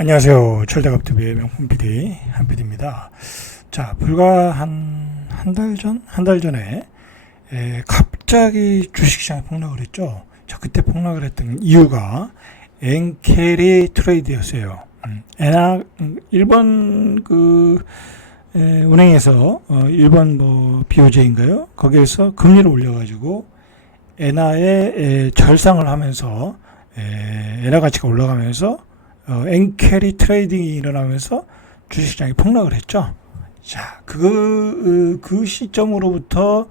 안녕하세요. 철대갑TV의 명품 PD 한 PD입니다. 자, 불과 한 달 전? 한 달 전에 갑자기 주식시장이 폭락을 했죠. 자, 그때 폭락을 했던 이유가 엔캐리 트레이드였어요. 일본 은행에서 일본 BOJ인가요? 거기에서 금리를 올려가지고 엔화의 절상을 하면서 엔화 가치가 올라가면서 엔캐리 트레이딩이 일어나면서 주식시장이 폭락을 했죠. 자, 그 시점으로부터,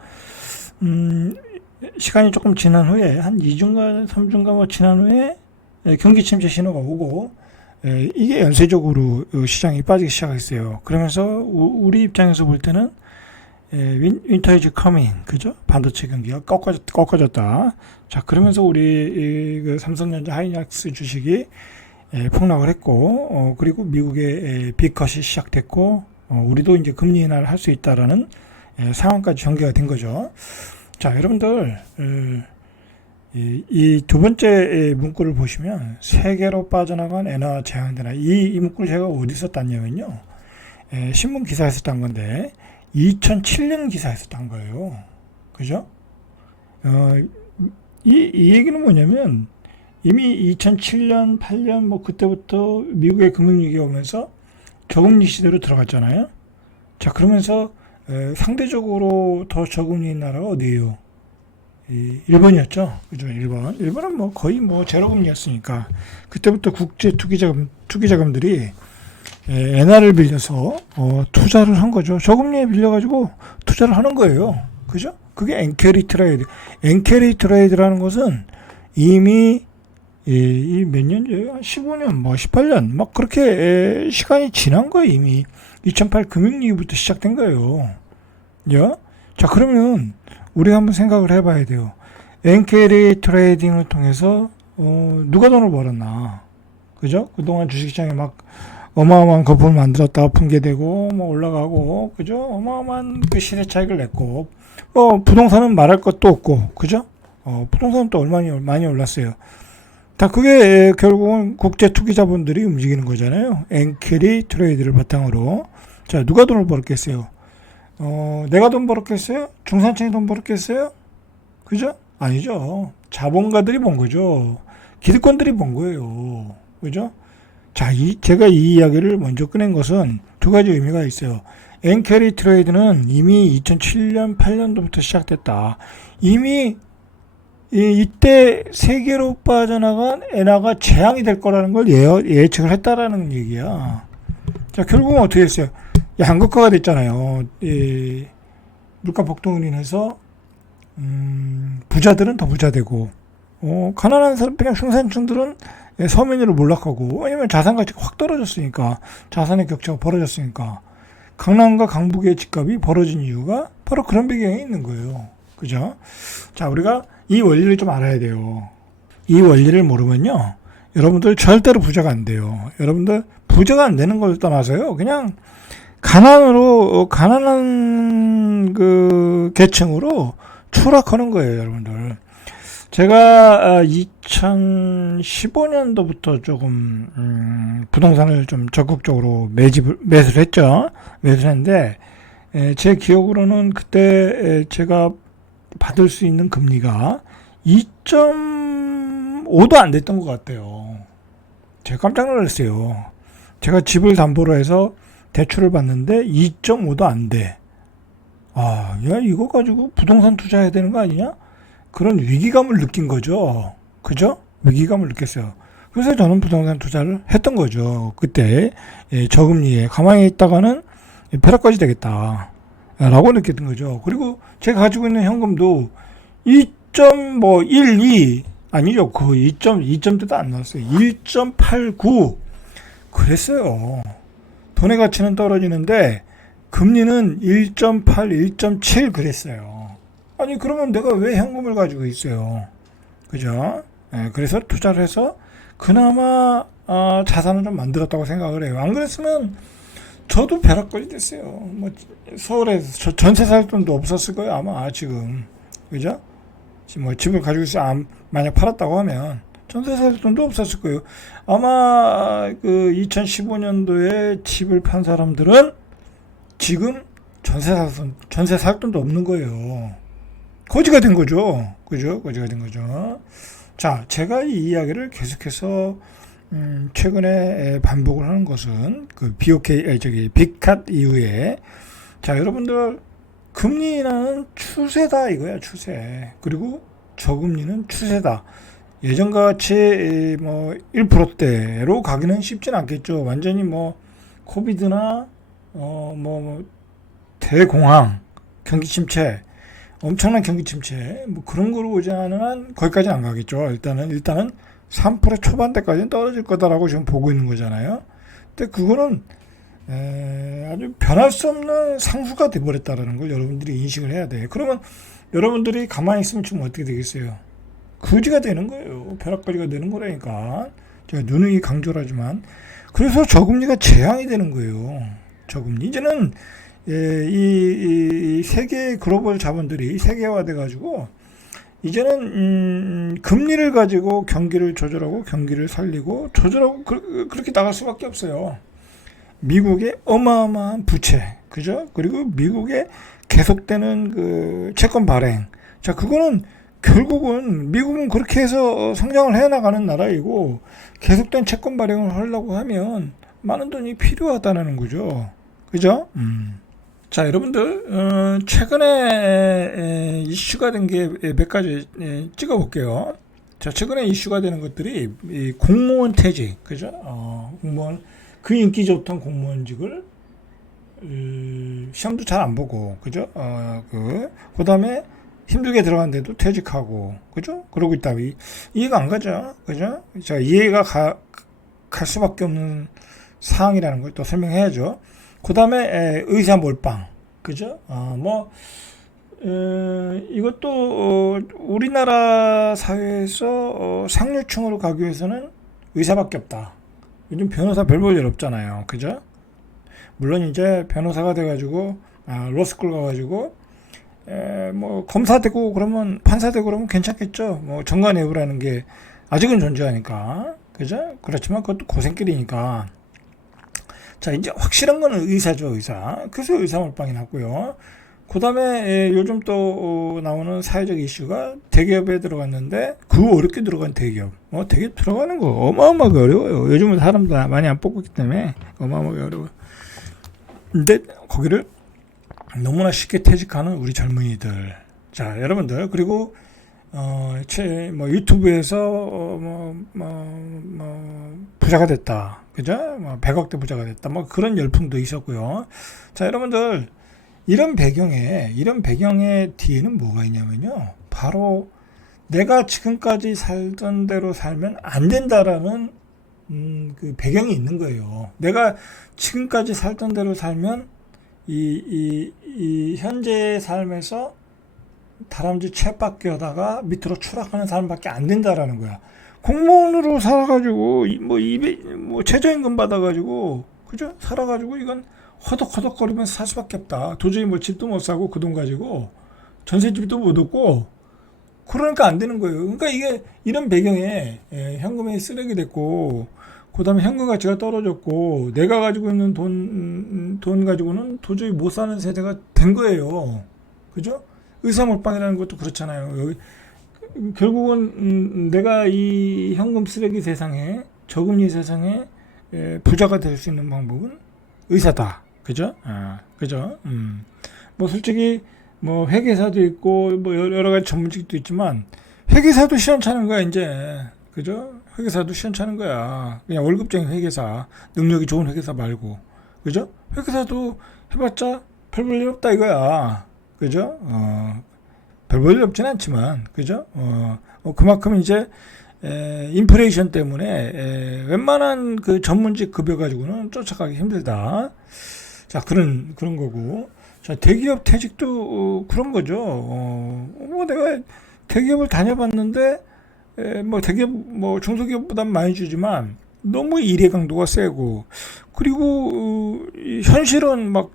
시간이 조금 지난 후에, 한 2주인가 3주인가 지난 후에, 경기 침체 신호가 오고, 이게 연쇄적으로 시장이 빠지기 시작했어요. 그러면서, 우리 입장에서 볼 때는, 윈터 이즈 커밍, 그죠? 반도체 경기가 꺾어졌다. 자, 그러면서 우리 그 삼성전자 하이닉스 주식이 폭락을 했고, 그리고 미국의 빅컷이 시작됐고, 우리도 이제 금리 인하를 할 수 있다라는 상황까지 전개가 된 거죠. 자, 여러분들, 이 두 번째 문구를 보시면, 세계로 빠져나간 엔화 제한되나, 이 문구를 제가 어디서 땄냐면요. 신문 기사에서 딴 건데, 2007년 기사에서 딴 거예요. 그죠? 이 얘기는 뭐냐면, 이미 2007년, 8년 그때부터 미국의 금융위기가 오면서 저금리 시대로 들어갔잖아요. 자, 그러면서 상대적으로 더 저금리 나라가 어디예요? 일본이었죠. 그죠? 일본은 거의 제로금리였으니까 그때부터 국제 투기자금들이 엔화를 빌려서 투자를 한 거죠. 저금리에 빌려가지고 투자를 하는 거예요. 그죠? 그게 엔캐리 트레이드. 엔캐리 트레이드라는 것은 이미 이 몇 년이에요? 15년, 18년, 그렇게 시간이 지난 거예요, 이미. 2008 금융위기부터 시작된 거예요. 야? 자, 그러면, 우리가 한번 생각을 해봐야 돼요. 엔캐리 트레이딩을 통해서, 누가 돈을 벌었나? 그죠? 그동안 주식시장에 어마어마한 거품을 만들었다가 붕괴되고, 올라가고, 그죠? 어마어마한 그 시세 차익을 냈고, 부동산은 말할 것도 없고, 그죠? 부동산은 또 얼마나 많이 올랐어요. 다 그게 결국은 국제 투기자본들이 움직이는 거잖아요. 엔캐리 트레이드를 바탕으로. 자, 누가 돈을 벌었겠어요? 내가 돈 벌었겠어요? 중산층이 돈 벌었겠어요? 그죠? 아니죠. 자본가들이 번 거죠. 기득권들이 번 거예요. 그죠? 자, 제가 이 이야기를 먼저 꺼낸 것은 두 가지 의미가 있어요. 엔캐리 트레이드는 이미 2007년, 8년도부터 시작됐다. 이미 이때 세계로 빠져나간 엔화가 재앙이 될 거라는 걸 예측을 했다라는 얘기야. 자, 결국은 어떻게 됐어요? 양극화가 됐잖아요. 물가 폭등으로 인해서 부자들은 더 부자되고, 가난한 사람, 그냥 중산층들은 서민으로 몰락하고, 왜냐면 자산 가치가 확 떨어졌으니까, 자산의 격차가 벌어졌으니까, 강남과 강북의 집값이 벌어진 이유가 바로 그런 배경이 있는 거예요. 그죠? 자, 우리가 이 원리를 좀 알아야 돼요. 이 원리를 모르면요, 여러분들 절대로 부자가 안 돼요. 여러분들 부자가 안 되는 걸 떠나서요, 그냥 가난한 그 계층으로 추락하는 거예요, 여러분들. 제가 2015년도부터 조금 부동산을 좀 적극적으로 매수를 했죠. 매수를 했는데, 제 기억으로는 그때 제가 받을 수 있는 금리가 2.5도 안 됐던 것 같아요. 제가 깜짝 놀랐어요. 제가 집을 담보로 해서 대출을 받는데 2.5도 안 돼. 야, 이거 가지고 부동산 투자해야 되는 거 아니냐? 그런 위기감을 느낀 거죠. 그죠? 위기감을 느꼈어요. 그래서 저는 부동산 투자를 했던 거죠. 그때 저금리에 가만히 있다가는 벼락까지 되겠다 라고 느꼈던 거죠. 그리고 제가 가지고 있는 현금도 2.12 아니죠. 그 2.2점대도 안 나왔어요. 1.89 그랬어요. 돈의 가치는 떨어지는데 금리는 1.8, 1.7 그랬어요. 아니, 그러면 내가 왜 현금을 가지고 있어요? 그죠? 그래서 투자를 해서 그나마 자산을 좀 만들었다고 생각을 해요. 안 그랬으면 저도 벼락거리 됐어요. 서울에서 전세 살 돈도 없었을 거예요, 아마, 지금. 그죠? 집을 가지고 있어, 만약 팔았다고 하면, 전세 살 돈도 없었을 거예요. 아마 그 2015년도에 집을 판 사람들은 지금 전세 살 돈도 없는 거예요. 거지가 된 거죠. 그죠? 거지가 된 거죠. 자, 제가 이 이야기를 계속해서 최근에 반복을 하는 것은 그 빅캇 이후에, 자, 여러분들, 금리 인하는 추세다 이거야, 추세. 그리고 저금리는 추세다. 예전과 같이 뭐 1%대로 가기는 쉽진 않겠죠. 완전히 뭐 코비드나 뭐 대공황, 경기 침체, 엄청난 경기 침체, 뭐 그런 거로 오지 않은 한 거기까지는 안 가겠죠. 일단은 3% 초반대까지는 떨어질 거다라고 지금 보고 있는 거잖아요. 근데 그거는 아주 변할 수 없는 상수가 돼버렸다라는 걸 여러분들이 인식을 해야 돼. 그러면 여러분들이 가만히 있으면 지금 어떻게 되겠어요? 거지가 되는 거예요. 벼락거지가 되는 거라니까. 제가 누누이 강조를 하지만. 그래서 저금리가 재앙이 되는 거예요. 저금리. 이제는 이 세계 글로벌 자본들이 세계화돼 가지고 이제는 금리를 가지고 경기를 조절하고 경기를 살리고 조절하고 그렇게 나갈 수밖에 없어요. 미국의 어마어마한 부채, 그죠? 그리고 미국의 계속되는 그 채권 발행. 자, 그거는 결국은 미국은 그렇게 해서 성장을 해나가는 나라이고 계속된 채권 발행을 하려고 하면 많은 돈이 필요하다는 거죠. 그죠? 자, 여러분들, 최근에 이슈가 된 게 몇 가지 찍어볼게요. 자, 최근에 이슈가 되는 것들이 이 공무원 퇴직, 그죠? 공무원, 그 인기 좋던 공무원직을 시험도 잘 안 보고, 그죠? 그 다음에 힘들게 들어갔는데도 퇴직하고, 그죠? 그러고 있다. 이해가 안 가죠? 그죠? 자, 이해가 갈 수밖에 없는 사항이라는 걸 또 설명해야죠. 그 다음에 의사 몰빵, 그죠? 이것도 우리나라 사회에서 상류층으로 가기 위해서는 의사밖에 없다. 요즘 변호사 별 볼 일 없잖아요, 그죠? 물론 이제 변호사가 돼가지고 로스쿨 가가지고 뭐 검사 되고 그러면 판사 되고 그러면 괜찮겠죠. 뭐 정관예우라는 게 아직은 존재하니까, 그죠? 그렇지만 그것도 고생길이니까. 자, 이제 확실한 거는 의사죠, 의사. 그래서 의사 몰빵이 났고요. 그 다음에 요즘 또 나오는 사회적 이슈가 대기업에 들어갔는데 그 어렵게 들어간 대기업. 대기업 들어가는 거 어마어마하게 어려워요. 요즘은 사람도 많이 안 뽑기 때문에 어마어마하게 어려워요. 근데 거기를 너무나 쉽게 퇴직하는 우리 젊은이들. 자, 여러분들, 그리고 유튜브에서 부자가 됐다, 그죠? 100억대 부자가 됐다, 뭐 그런 열풍도 있었고요. 자, 여러분들, 이런 배경의 뒤에는 뭐가 있냐면요, 바로 내가 지금까지 살던 대로 살면 안 된다라는 그 배경이 있는 거예요. 내가 지금까지 살던 대로 살면 이 현재의 삶에서 다람쥐 챗바퀴 하다가 밑으로 추락하는 사람밖에 안 된다라는 거야. 공무원으로 살아가지고 뭐 최저임금 받아가지고, 그죠? 살아가지고 이건 허덕허덕거리면서 살 수밖에 없다. 도저히 뭐 집도 못 사고 그 돈 가지고 전세집도 못 얻고, 그러니까 안 되는 거예요. 그러니까 이게 이런 배경에 현금이 쓰레기 됐고, 그 다음에 현금 가치가 떨어졌고, 내가 가지고 있는 돈 가지고는 도저히 못 사는 세대가 된 거예요. 그죠? 의사몰빵이라는 것도 그렇잖아요. 결국은 내가 이 현금 쓰레기 세상에, 저금리 세상에 부자가 될 수 있는 방법은 의사다. 그죠? 그죠? 뭐 솔직히 뭐 회계사도 있고 뭐 여러 가지 전문직도 있지만 회계사도 시원찮은 거야 이제. 그죠? 회계사도 시원찮은 거야. 그냥 월급쟁이 회계사, 능력이 좋은 회계사 말고. 그죠? 회계사도 해봤자 별 볼 일 없다 이거야. 그죠? 별 볼 일 없진 않지만, 그죠? 그만큼 이제 인플레이션 때문에 웬만한 그 전문직 급여 가지고는 쫓아가기 힘들다. 자, 그런 거고. 자, 대기업 퇴직도 그런 거죠. 뭐 내가 대기업을 다녀봤는데 뭐 대기업 뭐 중소기업보다는 많이 주지만 너무 일의 강도가 세고, 그리고 현실은 막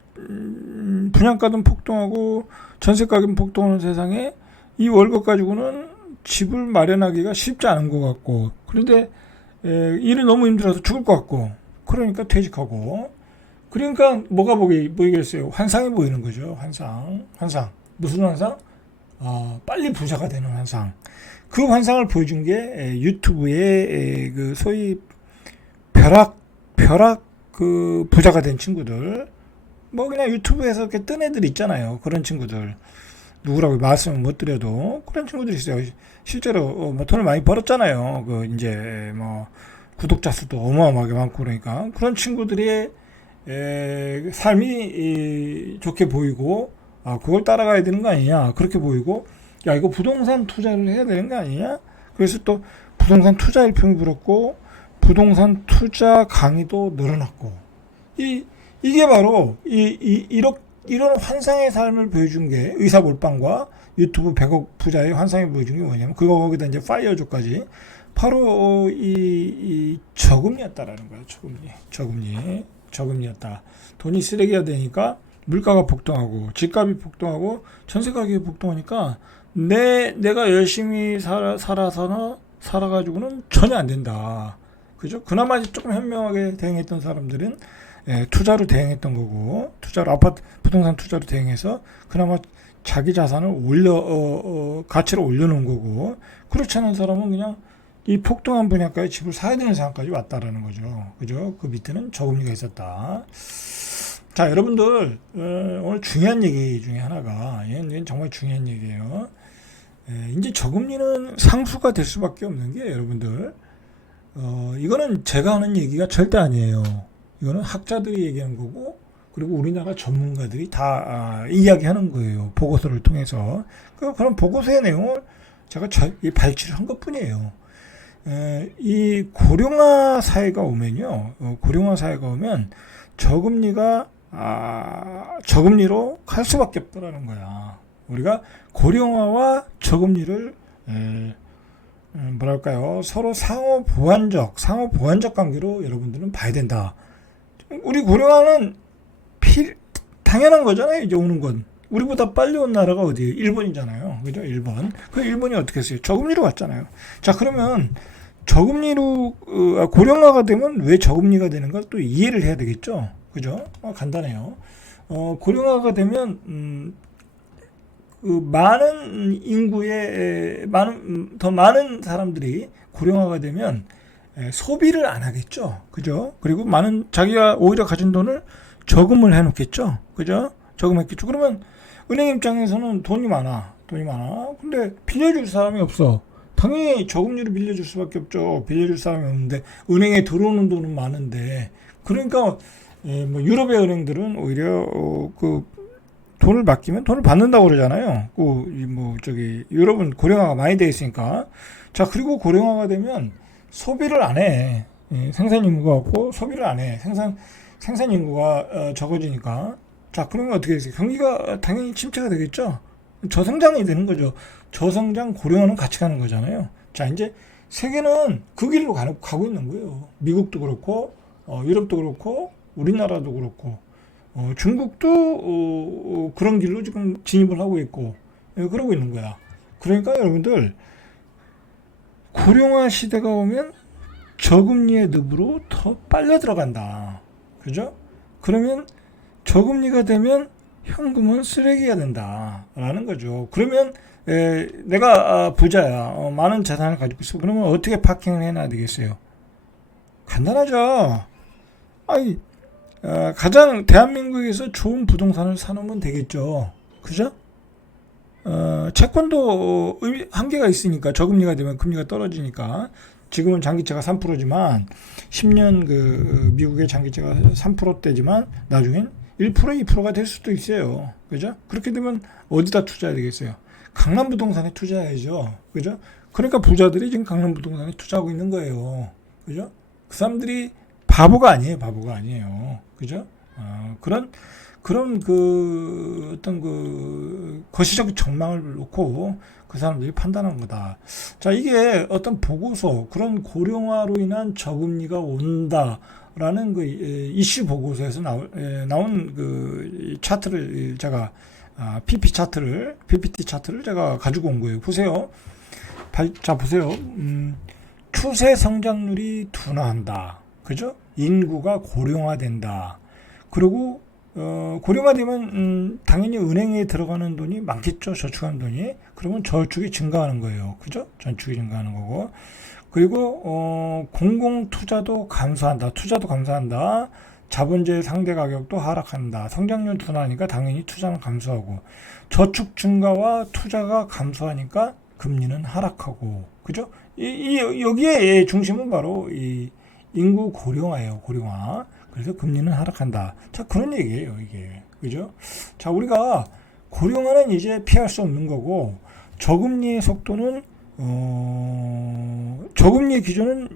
분양가도 폭등하고 전세가격 폭등하는 세상에 이 월급 가지고는 집을 마련하기가 쉽지 않은 것 같고, 그런데 일이 너무 힘들어서 죽을 것 같고, 그러니까 퇴직하고, 그러니까 뭐가 보이겠어요? 환상이 보이는 거죠. 환상. 무슨 환상? 빨리 부자가 되는 환상. 그 환상을 보여준 게 유튜브에 그 소위 벼락 그 부자가 된 친구들, 뭐 그냥 유튜브에서 이렇게 뜬 애들 있잖아요. 그런 친구들. 누구라고 말씀을 못 드려도 그런 친구들이 있어요. 실제로 뭐 돈을 많이 벌었잖아요. 그 이제 뭐 구독자 수도 어마어마하게 많고, 그러니까 그런 친구들의 삶이 좋게 보이고, 그걸 따라가야 되는 거 아니냐, 그렇게 보이고, 야 이거 부동산 투자를 해야 되는 거 아니냐. 그래서 또 부동산 투자 일평이 불었고, 부동산 투자 강의도 늘어났고, 이게 바로 이런 환상의 삶을 보여준 게 의사 몰빵과 유튜브 100억 부자의 환상을 보여준 게 뭐냐면, 그거 거기다 이제 파이어족까지 바로 이 저금리였다라는 거예요. 저금리였다. 돈이 쓰레기가 되니까 물가가 폭등하고, 집값이 폭등하고, 전세 가격이 폭등하니까 내가 열심히 살아가지고는 전혀 안 된다. 그죠? 그나마 조금 현명하게 대응했던 사람들은 투자로 대응했던 거고, 부동산 투자로 대응해서 그나마 자기 자산을 가치를 올려놓은 거고, 그렇지 않은 사람은 그냥 이 폭등한 분야가에 집을 사야 되는 상황까지 왔다라는 거죠. 그죠? 그 밑에는 저금리가 있었다. 자, 여러분들, 오늘 중요한 얘기 중에 하나가, 이건 정말 중요한 얘기예요. 이제 저금리는 상수가 될 수밖에 없는 게, 여러분들, 이거는 제가 하는 얘기가 절대 아니에요. 이거는 학자들이 얘기하는 거고, 그리고 우리나라 전문가들이 다 이야기하는 거예요. 보고서를 통해서. 그런 보고서의 내용을 제가 발췌를 한 것뿐이에요. 이 고령화 사회가 오면요, 저금리로 갈 수밖에 없다라는 거야. 우리가 고령화와 저금리를 서로 상호 보완적 관계로 여러분들은 봐야 된다. 우리 고령화는 당연한 거잖아요. 이제 오는 건 우리보다 빨리 온 나라가 어디예요? 일본이잖아요. 그죠? 그 일본이 어떻게 했어요? 저금리로 왔잖아요. 자, 그러면 저금리로 고령화가 되면 왜 저금리가 되는 걸 또 이해를 해야 되겠죠. 그죠? 간단해요. 고령화가 되면 그 많은 인구의 더 많은 사람들이 고령화가 되면 소비를 안 하겠죠. 그죠? 그리고 자기가 오히려 가진 돈을 저금을 해놓겠죠. 그죠? 저금했겠죠. 그러면 은행 입장에서는 돈이 많아. 근데 빌려줄 사람이 없어. 당연히 저금리로 빌려줄 수밖에 없죠. 빌려줄 사람이 없는데 은행에 들어오는 돈은 많은데, 그러니까 뭐 유럽의 은행들은 오히려 그 돈을 맡기면 돈을 받는다고 그러잖아요. 유럽은 고령화가 많이 돼 있으니까. 자, 그리고 고령화가 되면 소비를 안 해. 생산 인구가 없고 소비를 안 해. 생산 인구가 적어지니까. 자, 그러면 어떻게 되겠어요? 경기가 당연히 침체가 되겠죠. 저성장이 되는 거죠. 저성장 고령화는 같이 가는 거잖아요. 자, 이제 세계는 그 길로 가고 있는 거예요. 미국도 그렇고, 유럽도 그렇고, 우리나라도 그렇고, 중국도 그런 길로 지금 진입을 하고 있고, 그러고 있는 거야. 그러니까 여러분들, 고령화 시대가 오면 저금리의 늪으로 더 빨려 들어간다. 그죠? 그러면 저금리가 되면 현금은 쓰레기가 된다라는 거죠. 그러면 내가 부자야, 많은 자산을 가지고 있어. 그러면 어떻게 파킹을 해놔야 되겠어요? 간단하죠. 가장 대한민국에서 좋은 부동산을 사놓으면 되겠죠. 그죠? 채권도 한계가 있으니까, 저금리가 되면 금리가 떨어지니까. 지금은 장기채가 3%지만 10년 미국의 장기채가 3%대지만 나중엔 1%, 2%가 될 수도 있어요. 그죠? 그렇게 되면 어디다 투자해야 되겠어요? 강남 부동산에 투자해야죠. 그죠? 그러니까 부자들이 지금 강남 부동산에 투자하고 있는 거예요. 그죠? 그 사람들이 바보가 아니에요. 그죠? 그런 어떤 거시적 전망을 놓고 그 사람들이 판단한 거다. 자, 이게 어떤 보고서, 그런 고령화로 인한 저금리가 온다라는 이슈 보고서에서 나온 차트를 제가 PPT 차트를 제가 가지고 온 거예요. 보세요. 자, 보세요. 추세 성장률이 둔화한다. 그죠? 인구가 고령화된다. 그리고 고령화되면 당연히 은행에 들어가는 돈이 많겠죠. 저축하는 돈이. 그러면 저축이 증가하는 거예요. 그죠? 저축이 증가하는 거고. 그리고 공공 투자도 감소한다. 투자도 감소한다. 자본주의 상대 가격도 하락한다. 성장률 둔화하니까 당연히 투자는 감소하고, 저축 증가와 투자가 감소하니까 금리는 하락하고, 그죠? 여기에 중심은 바로 이 인구 고령화예요. 고령화. 그래서 금리는 하락한다. 자, 그런 얘기예요, 이게. 그죠? 자, 우리가 고령화는 이제 피할 수 없는 거고, 저금리의 속도는 저금리의 기준은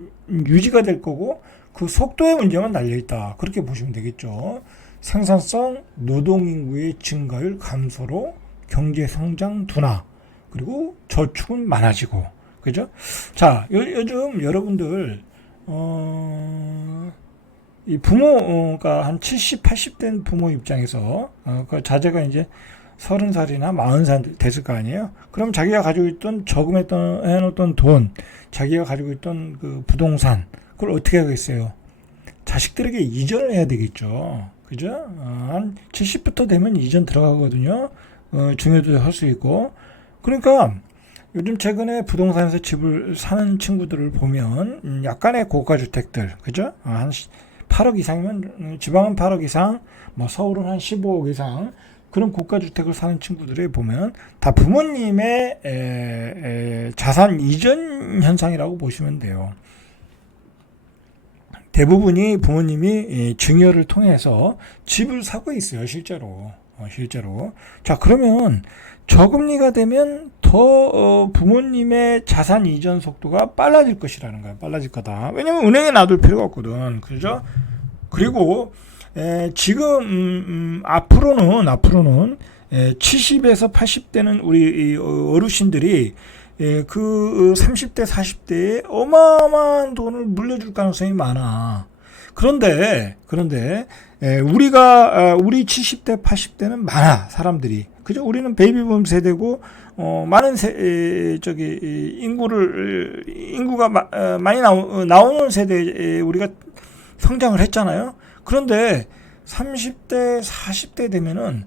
유지가 될 거고, 그 속도의 문제만 달려있다. 그렇게 보시면 되겠죠. 생산성, 노동인구의 증가율 감소로 경제성장 둔화, 그리고 저축은 많아지고, 그죠? 자, 요즘 여러분들 이 부모가 한 70, 80 된 부모 입장에서 그 자제가 이제 30살이나 40살 됐을 거 아니에요? 그럼 자기가 가지고 있던 해놓던 돈, 자기가 가지고 있던 그 부동산, 그걸 어떻게 하겠어요? 자식들에게 이전을 해야 되겠죠. 그죠? 한 70부터 되면 이전 들어가거든요. 증여도 할 수 있고. 그러니까 요즘 최근에 부동산에서 집을 사는 친구들을 보면 약간의 고가 주택들, 그죠? 한 8억 이상이면, 지방은 8억 이상, 뭐 서울은 한 15억 이상, 그런 고가 주택을 사는 친구들을 보면 다 부모님의 자산 이전 현상이라고 보시면 돼요. 대부분이 부모님이 증여를 통해서 집을 사고 있어요, 실제로. 자, 그러면 저금리가 되면 더 부모님의 자산 이전 속도가 빨라질 것이라는 거예요. 빨라질 거다. 왜냐면 은행에 놔둘 필요가 없거든. 그죠? 그리고 지금 앞으로는 70에서 80대는 우리 어르신들이 그 30대, 40대에 어마어마한 돈을 물려줄 가능성이 많아. 그런데 우리 70대, 80대는 많아, 사람들이. 그죠? 우리는 베이비붐 세대고, 많은 인구가 많이 나오는 세대에 우리가 성장을 했잖아요. 그런데 30대, 40대 되면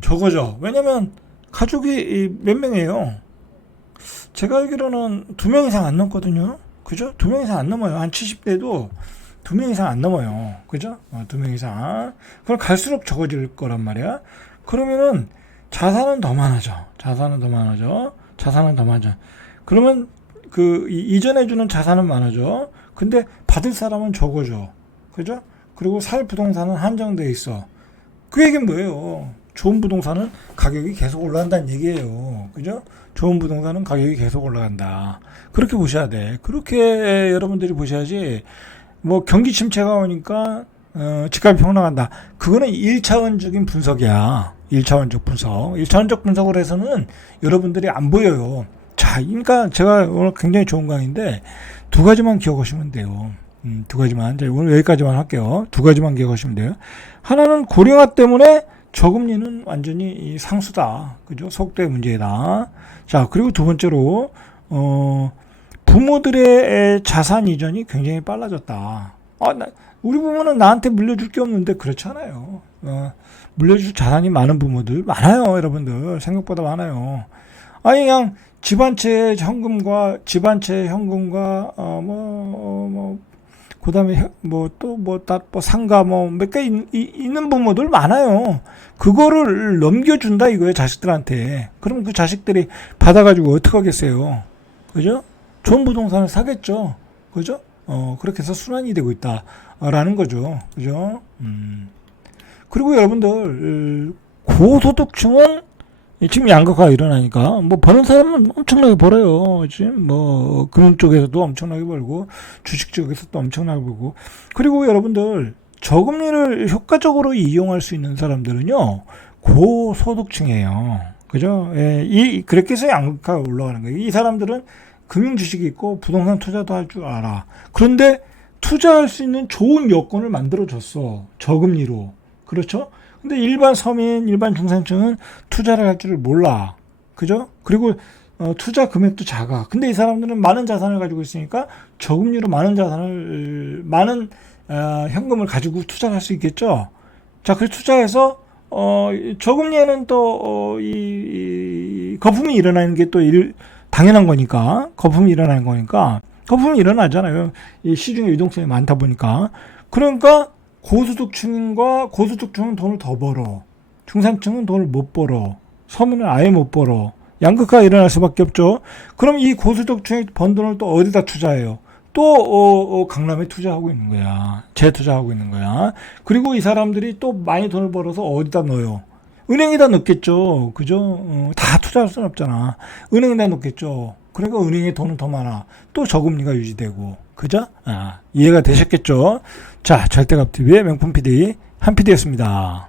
적어져. 왜냐면 가족이 몇 명이에요? 제가 알기로는 2명 이상 안 넘거든요. 그죠? 2명 이상 안 넘어요. 한 70대도 2명 이상 안 넘어요. 그죠? 2명 이상. 그럼 갈수록 적어질 거란 말이야. 그러면은 자산은 더 많아져. 그러면 그 이전해주는 자산은 많아져. 근데 받을 사람은 적어져. 그죠? 그리고 살 부동산은 한정돼 있어. 그 얘기는 뭐예요? 좋은 부동산은 가격이 계속 올라간다는 얘기예요. 그죠? 좋은 부동산은 가격이 계속 올라간다. 그렇게 보셔야 돼. 그렇게 여러분들이 보셔야지, 뭐 경기 침체가 오니까 집값이 폭락한다. 그거는 1차원적인 분석이야. 1차원적 분석. 1차원적 분석을 해서는 여러분들이 안 보여요. 자, 그러니까 제가 오늘 굉장히 좋은 강의인데 두 가지만 기억하시면 돼요. 두 가지만. 자, 오늘 여기까지만 할게요. 두 가지만 기억하시면 돼요. 하나는 고령화 때문에 저금리는 완전히 상수다. 그죠? 속도의 문제다. 자, 그리고 두 번째로, 부모들의 자산 이전이 굉장히 빨라졌다. 우리 부모는 나한테 물려줄 게 없는데 그렇잖아요. 물려줄 자산이 많은 부모들 많아요, 여러분들. 생각보다 많아요. 그냥 집 한 채 현금과, 그 다음에 상가 몇 개 있는 부모들 많아요. 그거를 넘겨준다 이거예요, 자식들한테. 그럼 그 자식들이 받아가지고 어떡하겠어요? 그죠? 좋은 부동산을 사겠죠. 그죠? 그렇게 해서 순환이 되고 있다라는 거죠. 그죠? 그리고 여러분들, 고소득층은 지금 양극화가 일어나니까, 버는 사람은 엄청나게 벌어요. 지금 금융 쪽에서도 엄청나게 벌고, 주식 쪽에서도 엄청나게 벌고. 그리고 여러분들, 저금리를 효과적으로 이용할 수 있는 사람들은요, 고소득층이에요. 그죠? 그렇게 해서 양극화가 올라가는 거예요. 이 사람들은 금융 주식이 있고, 부동산 투자도 할 줄 알아. 그런데 투자할 수 있는 좋은 여건을 만들어줬어. 저금리로. 그렇죠? 근데 일반 서민, 일반 중산층은 투자를 할 줄을 몰라. 그죠? 그리고, 투자 금액도 작아. 근데 이 사람들은 많은 자산을 가지고 있으니까 저금리로 많은 현금을 가지고 투자할 수 있겠죠. 자, 그래서 투자해서 저금리에는 또 이 거품이 일어나는 게 또 당연한 거니까, 거품이 일어나잖아요. 이 시중에 유동성이 많다 보니까. 그러니까 고소득층은 돈을 더 벌어. 중산층은 돈을 못 벌어. 서민은 아예 못 벌어. 양극화가 일어날 수밖에 없죠. 그럼 이 고소득층이 번 돈을 또 어디다 투자해요? 또 강남에 투자하고 있는 거야. 재투자하고 있는 거야. 그리고 이 사람들이 또 많이 돈을 벌어서 어디다 넣어요? 은행에다 넣겠죠. 그죠? 다 투자할 수는 없잖아. 은행에다 넣겠죠. 그러니까 은행에 돈은 더 많아. 또 저금리가 유지되고. 그죠? 이해가 되셨겠죠? 자, 절대값TV의 명품 PD, 한 PD였습니다.